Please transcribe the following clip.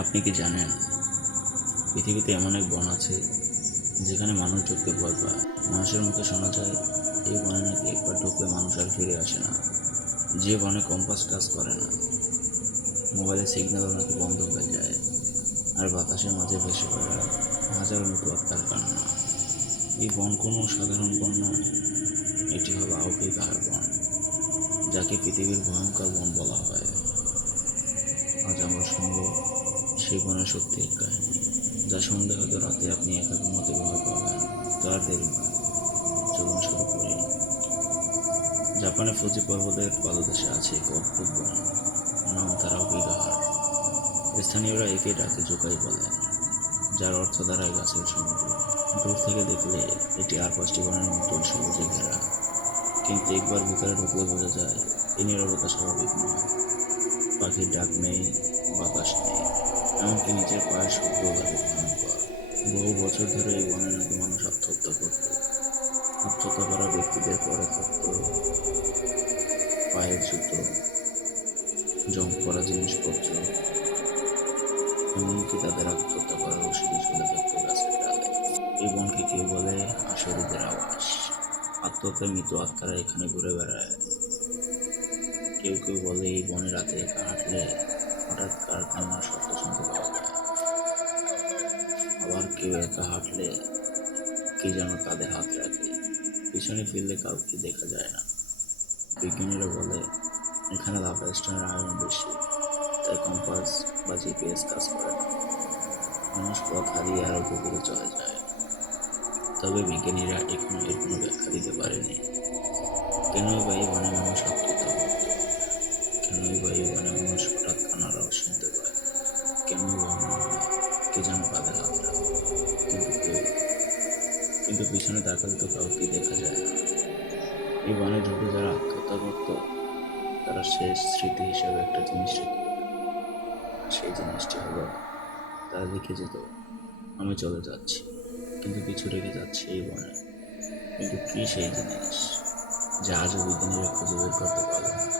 আপনি কি জানেন, পৃথিবীতে এমন এক বন আছে যেখানে মানুষ ঢুকতে ভয় পায়। মানুষের মুখে শোনা যায়, এই বনে নাকি একবার ঢুকলে মানুষ আর ফিরে আসে না। যে বনে কম্পাস কাজ করে না। মোবাইলের সিগন্যালও নাকি বন্ধ হয়ে যায়। আর বাতাসের মাঝে ভেসে বেড়ায় হাজার মতো আত্মার কান্না এই বন কোনো সাধারণ বন নয়, এটি হলো আউপিকার বন, যাকে পৃথিবীর ভয়ঙ্কর বন বলা হয়। সেই সত্যি কাহিনী, যা সন্ধ্যা হয়তো রাতে আপনি একা ঘুমাতে ভয় পাবেন তার দেরি চলুন শুরু করি। জাপানের ফুজি পর্বতের পাদদেশে আছে এক অদ্ভুত বন, নাম তারাও বিগাহার স্থানীয়রা একে ডাকে জোকাই বলেন যার অর্থ দাঁড়ায় গাছের সমুদ্র। দূর থেকে দেখলে এটি আর পাঁচটি বনের মতন সবুজে ঘেরা। কিন্তু একবার ভিতরে ঢুকলে বোঝা যায় এই নিরবতা স্বাভাবিক নয়। পাখির ডাক নেই, বাতাস নেই। এমনকি নিজের পায়ের শব্দ লাগে ভয়ঙ্কর বহু বছর ধরে এই বনে নাকি মানুষ আত্মহত্যা করত। আত্মহত্যা করা ব্যক্তিদের পরে থাকত পায়ের জুতো, জং করা জিনিসপত্র, এমনকি তাদের আত্মহত্যা করার ওষুধে চলে থাকতো গাছের ডালে। এই বনকে কেউ বলে আসরিদের আওয়াজ। আত্মহত্যায় মৃত আত্মারা এখানে ঘুরে বেড়ায়। কেউ কেউ বলে এই বনে রাতে একা হাঁটলে হঠাৎ কারখানার শব্দ পাওয়া যায় আবার কেউ একা হাঁটলে কে যেন কাঁধে হাত রাখে? পিছনে ফিরলে কাউকে দেখা যায় না। বিজ্ঞানীরা বলে, এখানে লাভা স্টোনের আয়রন বেশি, তাই কম্পাস বা জিপিএস কাজ করে না। মানুষ পথ হারিয়ে আরও গভীরে চলে যায়। তবে বিজ্ঞানীরা এখনও এর কোনো ব্যাখ্যা দিতে পারেনি। কেন বা এই বনে মানুষ কেনই বা কে যেন কাঁধে হাত কিন্তু কিন্তু পিছনে তাকালে তো কাউকে দেখা যায় এই বনে ঢুকে যারা আত্মহত্যা করতো তারা শেষ স্মৃতি হিসাবে একটা জিনিস রেখে সেই জিনিসটি হলো, তারা লিখে যেত, আমি চলে যাচ্ছি। কিন্তু কিছু রেখে যাচ্ছে এই বনে। কিন্তু কী সেই জিনিস? যা আজও বিজ্ঞানীরা খুঁজে বের করতে